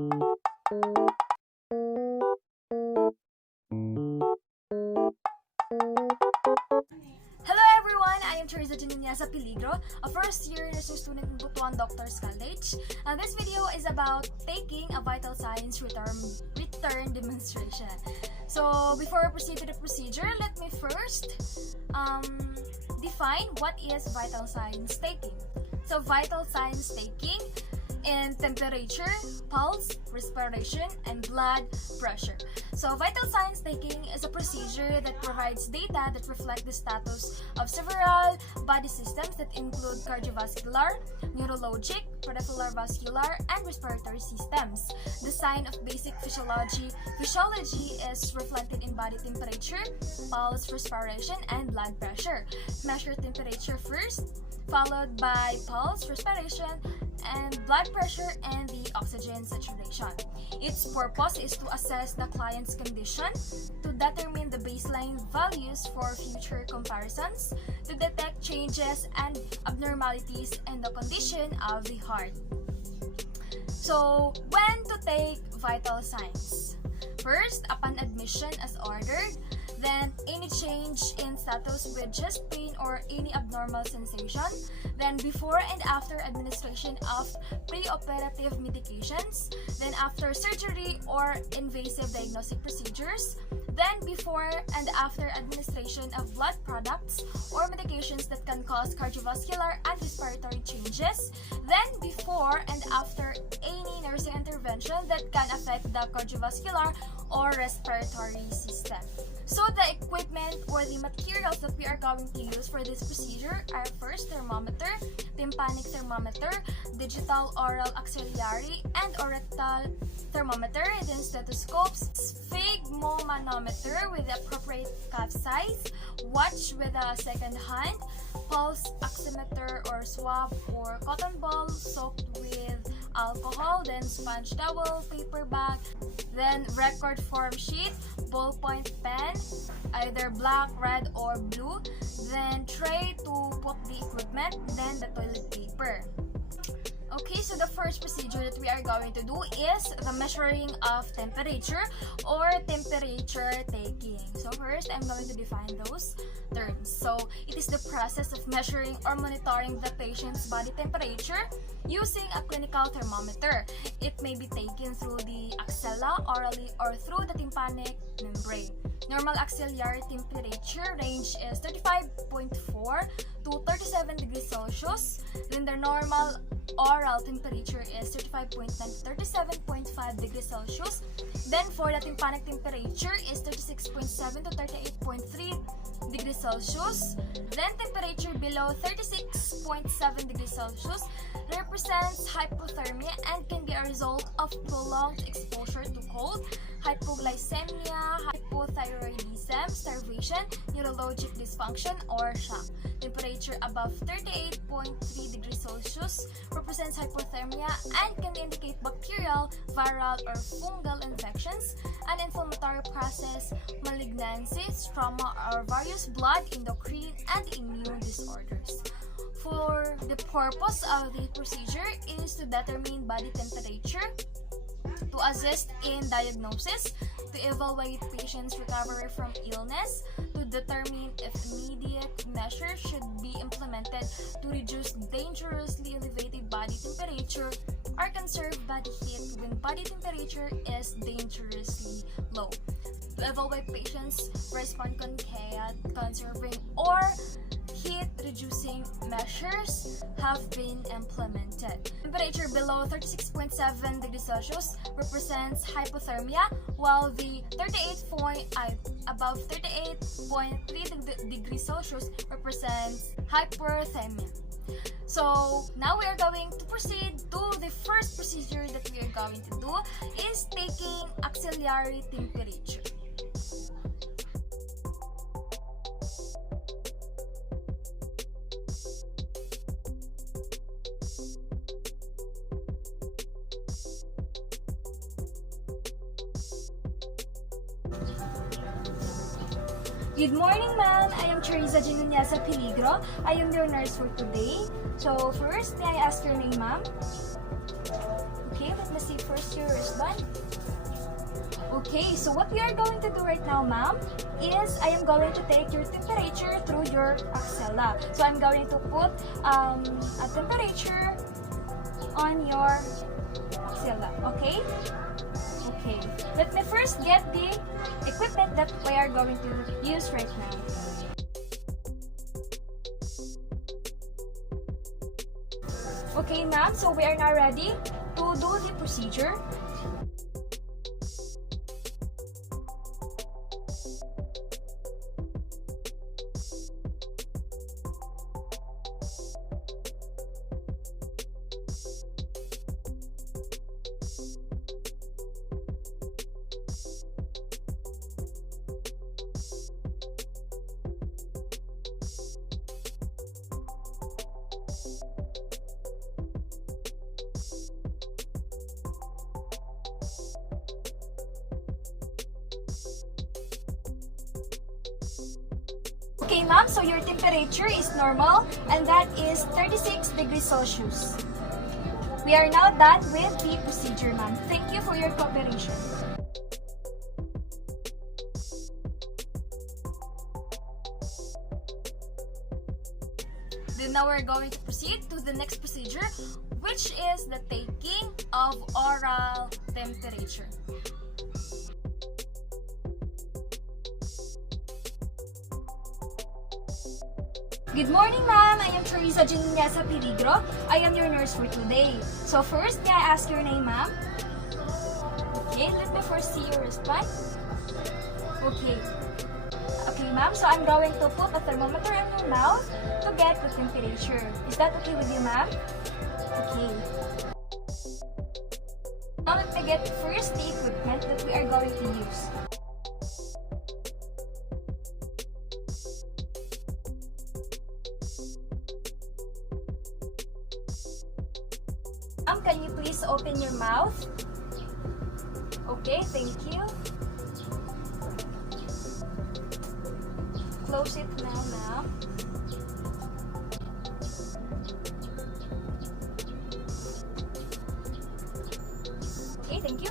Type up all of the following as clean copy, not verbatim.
Hello everyone, I am Teresa Januniasa Peligro, a first-year nursing student in Butuan Doctors College. This video is about taking a vital signs return demonstration. So before I proceed to the procedure, let me first define what is vital signs taking. So vital signs taking in temperature, pulse, respiration, and blood pressure. So vital signs taking is a procedure that provides data that reflect the status of several body systems that include cardiovascular, neurologic, peripheral vascular, and respiratory systems. The sign of basic physiology is reflected in body temperature, pulse, respiration, and blood pressure. Measure temperature first, followed by pulse, respiration, and blood pressure and the oxygen saturation. Its purpose is to assess the client's condition, to determine the baseline values for future comparisons, to detect changes and abnormalities in the condition of the heart. So, when to take vital signs? First, upon admission as ordered, then any change in status with chest pain or any abnormal sensation, then before and after administration of preoperative medications, then after surgery or invasive diagnostic procedures, then before and after administration of blood products or medications that can cause cardiovascular and respiratory changes, then before and after any nursing intervention that can affect the cardiovascular or respiratory system. So the equipment or the materials that we are going to use for this procedure are first thermometer, tympanic thermometer, digital oral auxiliary, and rectal thermometer, then stethoscopes, sphygmomanometer with the appropriate cuff size, watch with a second hand, pulse oximeter or swab or cotton ball soaked with alcohol, then sponge towel, paper bag, then record form sheet, ballpoint pen, either black, red, or blue, then tray to put the equipment, then the toilet paper. Okay, so the first procedure that we are going to do is the measuring of temperature or temperature taking. So first, I'm going to define those terms. So it is the process of measuring or monitoring the patient's body temperature using a clinical thermometer. It may be taken through the axilla, orally, or through the tympanic membrane. Normal axillary temperature range is 35.4 to 37 degrees Celsius. Then the normal oral temperature is 35.9 to 37.5 degrees Celsius. Then for the tympanic temperature is 36.7 to 38.3 degrees Celsius. Then temperature below 36.7 degrees Celsius represents hypothermia and can be a result of prolonged exposure to cold, hypoglycemia, hypothyroidism, starvation, neurologic dysfunction, or shock. Temperature above 38.3 degrees Celsius represents hypothermia and can indicate bacterial, viral, or fungal infections, an inflammatory process, malignancies, trauma, or various blood, endocrine, and immune disorders. For the purpose of the procedure is to determine body temperature, to assist in diagnosis, to evaluate patients' recovery from illness, to determine if immediate measures should be implemented to reduce dangerously elevated body temperature or conserve body heat when body temperature is dangerously low, to evaluate patients' response conserving or heat-reducing measures have been implemented. Temperature below 36.7 degrees Celsius represents hypothermia, while the above 38.3 degrees Celsius represents hyperthermia. So now we are going to proceed to the first procedure that we are going to do is taking axillary temperature. Good morning, ma'am. I am Teresa Januniasa Peligro. I am your nurse for today. So first, may I ask your name, ma'am? Okay, let me see first your wristband. Okay, so what we are going to do right now, ma'am, is I am going to take your temperature through your axilla. So I'm going to put a temperature on your axilla, okay? Okay, let me first get the equipment that we are going to use right now. Okay, ma'am, so we are now ready to do the procedure. Okay, ma'am, so your temperature is normal and that is 36 degrees Celsius. We are now done with the procedure, ma'am. Thank you for your cooperation. Then now we're going to proceed to the next procedure, which is the taking of oral temperature. Good morning, ma'am. I am Teresa Juniasa Peligro. I am your nurse for today. So first, may I ask your name, ma'am? Okay, let me first see your wristband. Okay. Okay, ma'am. So I'm going to put a thermometer in your mouth to get the temperature. Is that okay with you, ma'am? Okay. Now let me get first the equipment that we are going to use. Can you please open your mouth? Okay, thank you. Close it now, ma'am. Okay, thank you.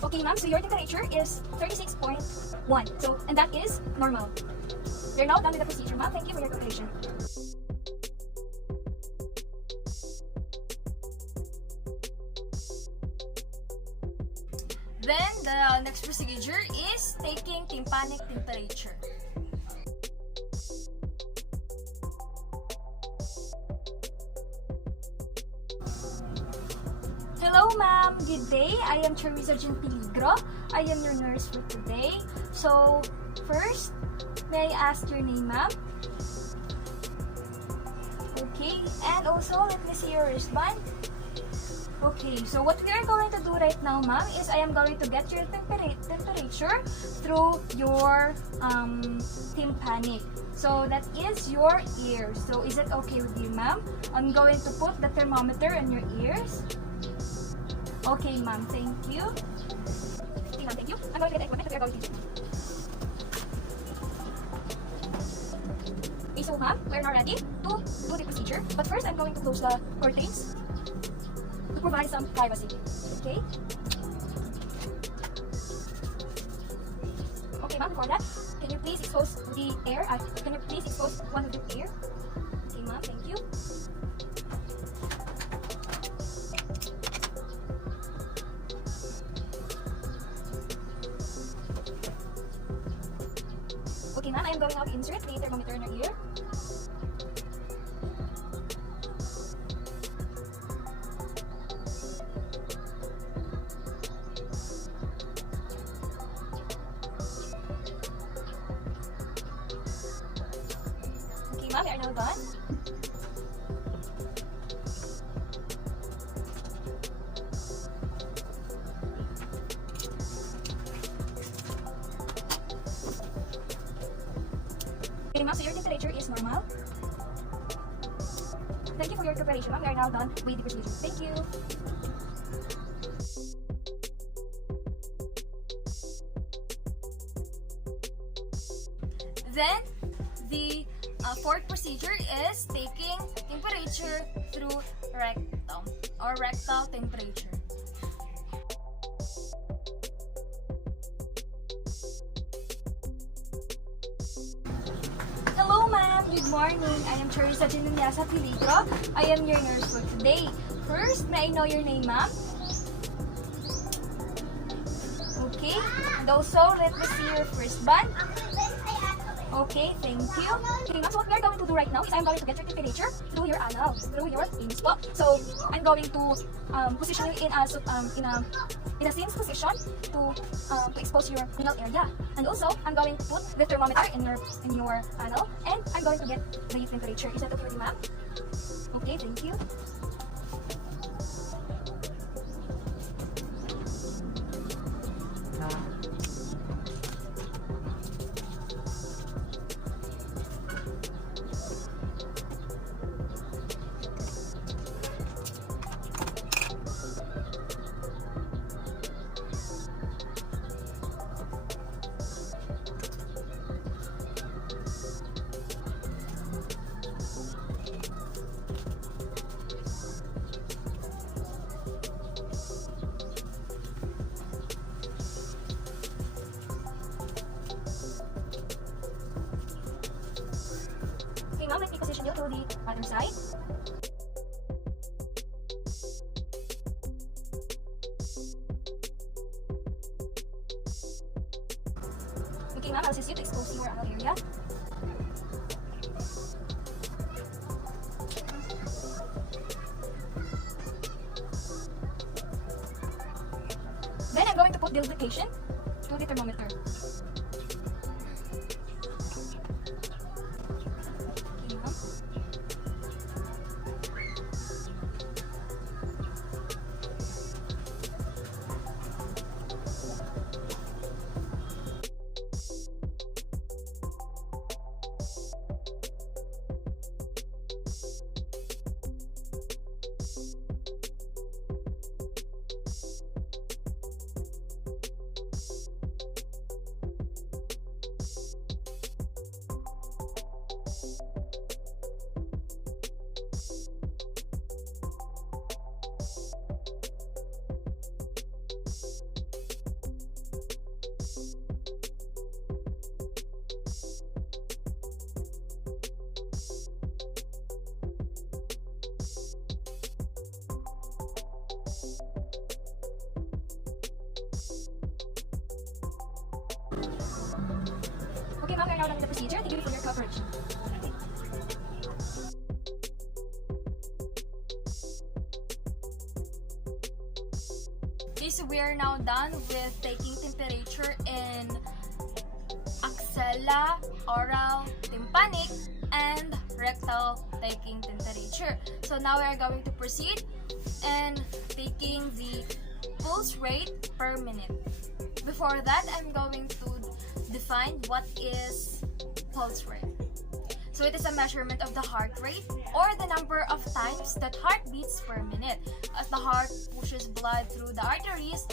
Okay, ma'am, so your temperature is 36.1. So, and that is normal. You're now done with the procedure, ma'am. Thank you for your cooperation. Then, the next procedure is taking tympanic temperature. Hello, ma'am. Good day. I am Teresa Jean Peligro. I am your nurse for today. So, first, may I ask your name, ma'am? Okay. And also, let me see your wristband. Okay. So, what we are going to do right now, ma'am, is I am going to get your temperature through your tympanic. So, that is your ear. So, is it okay with you, ma'am? I'm going to put the thermometer in your ears. Okay, ma'am, thank you. Okay, ma'am, thank you. I'm going to get the equipment that we are going to use. Okay, so ma'am, we're now ready to do the procedure. But first, I'm going to close the curtains to provide some privacy. Okay? Okay, ma'am, before that, can you please expose the air? Can you please expose one of the ear? Okay, ma'am, thank you. Okay, ma'am, I am going now to insert the thermometer in your ear. Okay, ma'am, we are now done. Okay, ma'am, so your temperature is normal. Thank you for your cooperation, ma'am. We are now done with the procedure. Thank you. Then, the fourth procedure is taking temperature through rectum or rectal temperature. Hello ma'am, good morning. I am Charissa Ginuniasa Piligro. I am your nurse for today. First, may I know your name ma'am? Okay, and also let me see your first band. Okay, thank you. Okay, ma'am, so what we are going to do right now is I'm going to get your temperature through your anal, through your penis po. So, I'm going to position you in a same position to expose your anal area. And also, I'm going to put the thermometer in your anal, and I'm going to get the temperature. Is that okay with you, ma'am? Okay, thank you. Now let me position you to the other side. Okay, ma'am, I'll assist you to expose your anal area. Then I'm going to put the lubrication to the thermometer. Okay, ma'am, we're now done with the procedure. Thank you for your coverage. Okay, so we are now done with taking temperature in axilla, oral, tympanic, and rectal taking temperature. So now we are going to proceed and taking the pulse rate per minute. Before that, I'm going to define what is pulse rate. So it is a measurement of the heart rate or the number of times that heart beats per minute. As the heart pushes blood through the arteries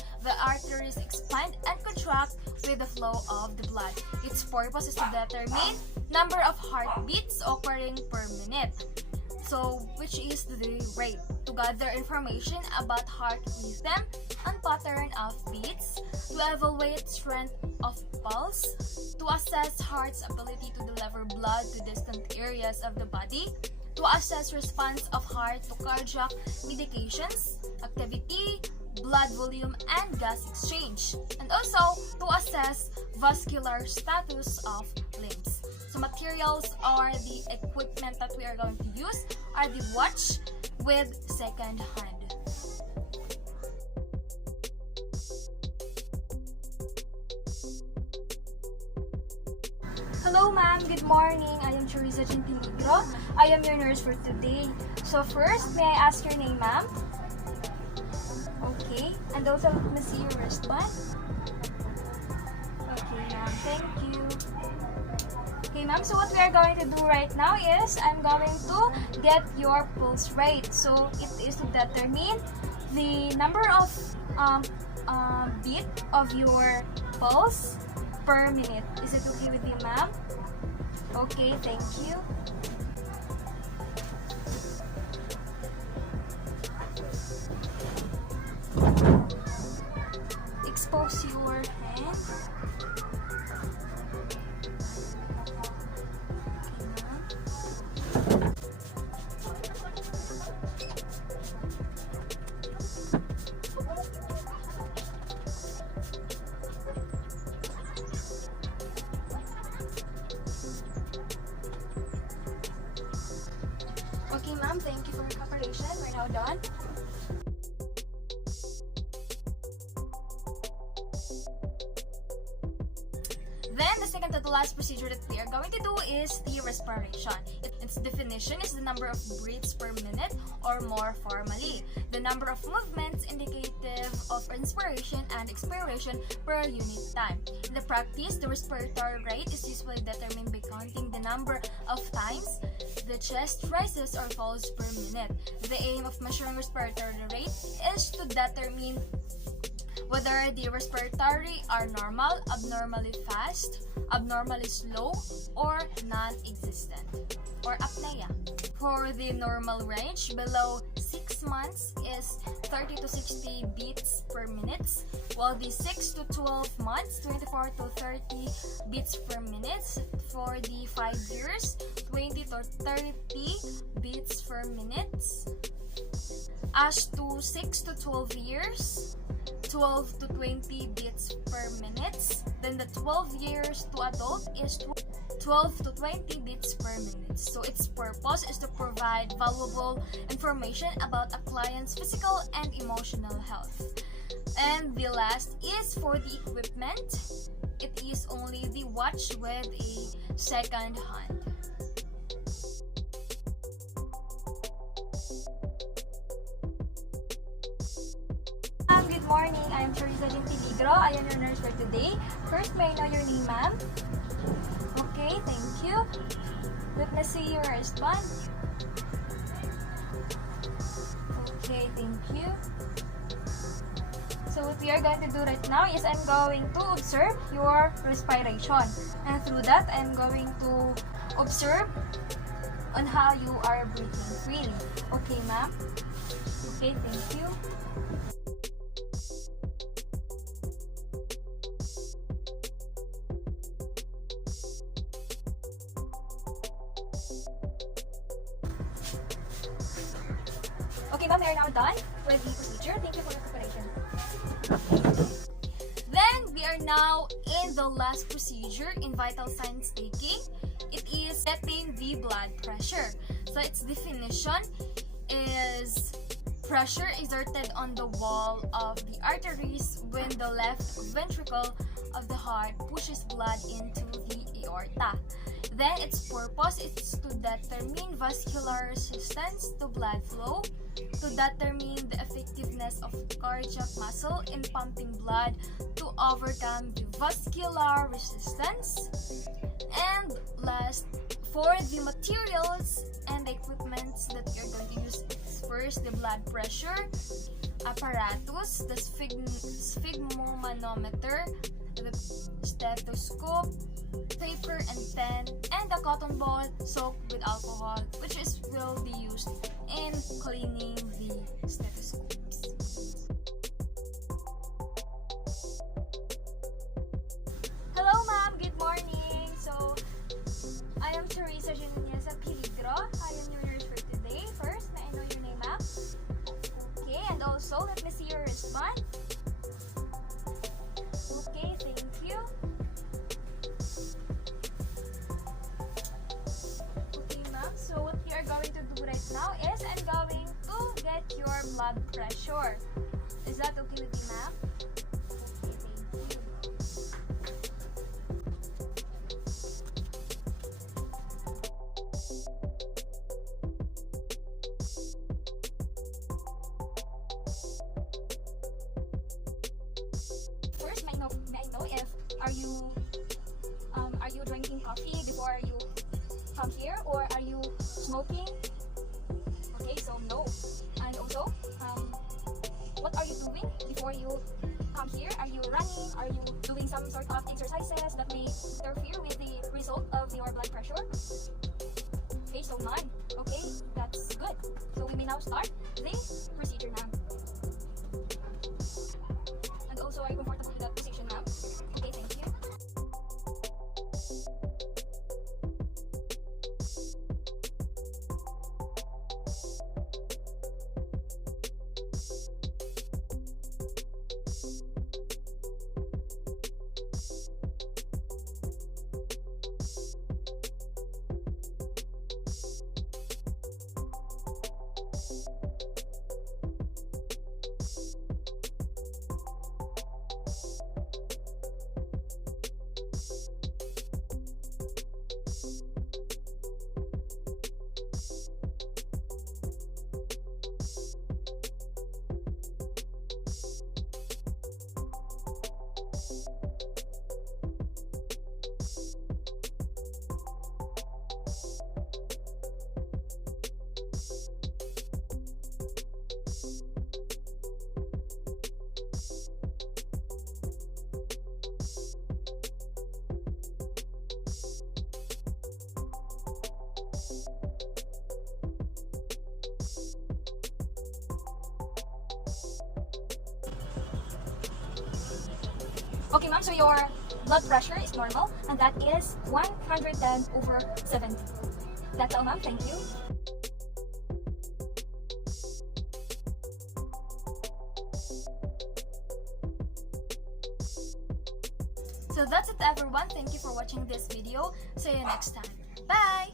expand and contract with the flow of the blood. Its purpose is to determine number of heartbeats occurring per minute. So, which is the rate, to gather information about heart rhythm and pattern of beats, to evaluate strength of pulse, to assess heart's ability to deliver blood to distant areas of the body, to assess response of heart to cardiac medications, activity, blood volume, and gas exchange, and also to assess vascular status of limbs. So materials or the equipment that we are going to use are the watch with second hand. Hello ma'am, good morning. I am Charissa Piligro. I am your nurse for today. So first, may I ask your name ma'am? Okay, and also let me see your wristband. Okay ma'am, thank you. Okay ma'am, so what we are going to do right now is I'm going to get your pulse rate. So it is to determine the number of beat of your pulse per minute. Is it okay with you, ma'am? Okay, thank you. Expose your hand. Okay, ma'am, thank you for your cooperation. We're now done. Then, the second to the last procedure that we are going to do is the respiration. Its definition is the number of breaths per minute, or more formally, the number of movements indicative of inspiration and expiration per unit time. In the practice, the respiratory rate is usually determined by counting the number of times the chest rises or falls per minute. The aim of measuring respiratory rate is to determine whether the respiratory are normal, abnormally fast, abnormally slow, or non-existent, or apnea. For the normal range, below 6 months is 30 to 60 beats per minute, while the 6 to 12 months, 24 to 30 beats per minute. For the 5 years, 20 to 30 beats per minute. As to 6 to 12 years, 12 to 20 beats per minute. Then the 12 years to adult is 12 to 20 beats per minute. So its purpose is to provide valuable information about a client's physical and emotional health. And the last is for the equipment. It is only the watch with a second hand. Good morning, I am Teresa Gentiligro. I am your nurse for today. First, may I know your name, ma'am? Okay, thank you. Let me see your wristband. Okay, thank you. So what we are going to do right now is I'm going to observe your respiration. And through that, I'm going to observe on how you are breathing freely. Okay, ma'am? Okay, thank you. Okay, ma'am, we are now done with the procedure. Thank you for your cooperation. Then, we are now in the last procedure in vital signs taking. It is setting the blood pressure. So, its definition is pressure exerted on the wall of the arteries when the left ventricle of the heart pushes blood into the aorta. Then, its purpose is to determine vascular resistance to blood flow, to determine the effectiveness of cardiac muscle in pumping blood to overcome the vascular resistance. And last, for the materials and the equipment that you're going to use, first the blood pressure apparatus, the sphygmomanometer, the stethoscope, paper and pen, and a cotton ball soaked with alcohol, which will be used in cleaning the stethoscopes. Hello, ma'am. Good morning. So, I am Teresa Gentiligro Peligro. I am your nurse for today. First, may I know your name, ma'am? Okay, and also, let me see your wristband. Okay, thank you. So what we are going to do right now is I'm going to get your blood pressure. Is that okay with you, ma'am? Okay, thank you. First, may I know if are you drinking coffee before you come here, or are you smoking? Okay, so no. And also, what are you doing before you come here? Are you running? Are you doing some sort of exercises that may interfere with the result of your blood pressure? Okay, so none. Okay, that's good. So we may now start the procedure now. And also, are you comfortable with that position now? Okay, thank you. Okay, ma'am, so your blood pressure is normal, and that is 110/70. That's all, ma'am. Thank you. So that's it, everyone. Thank you for watching this video. See you next time. Bye!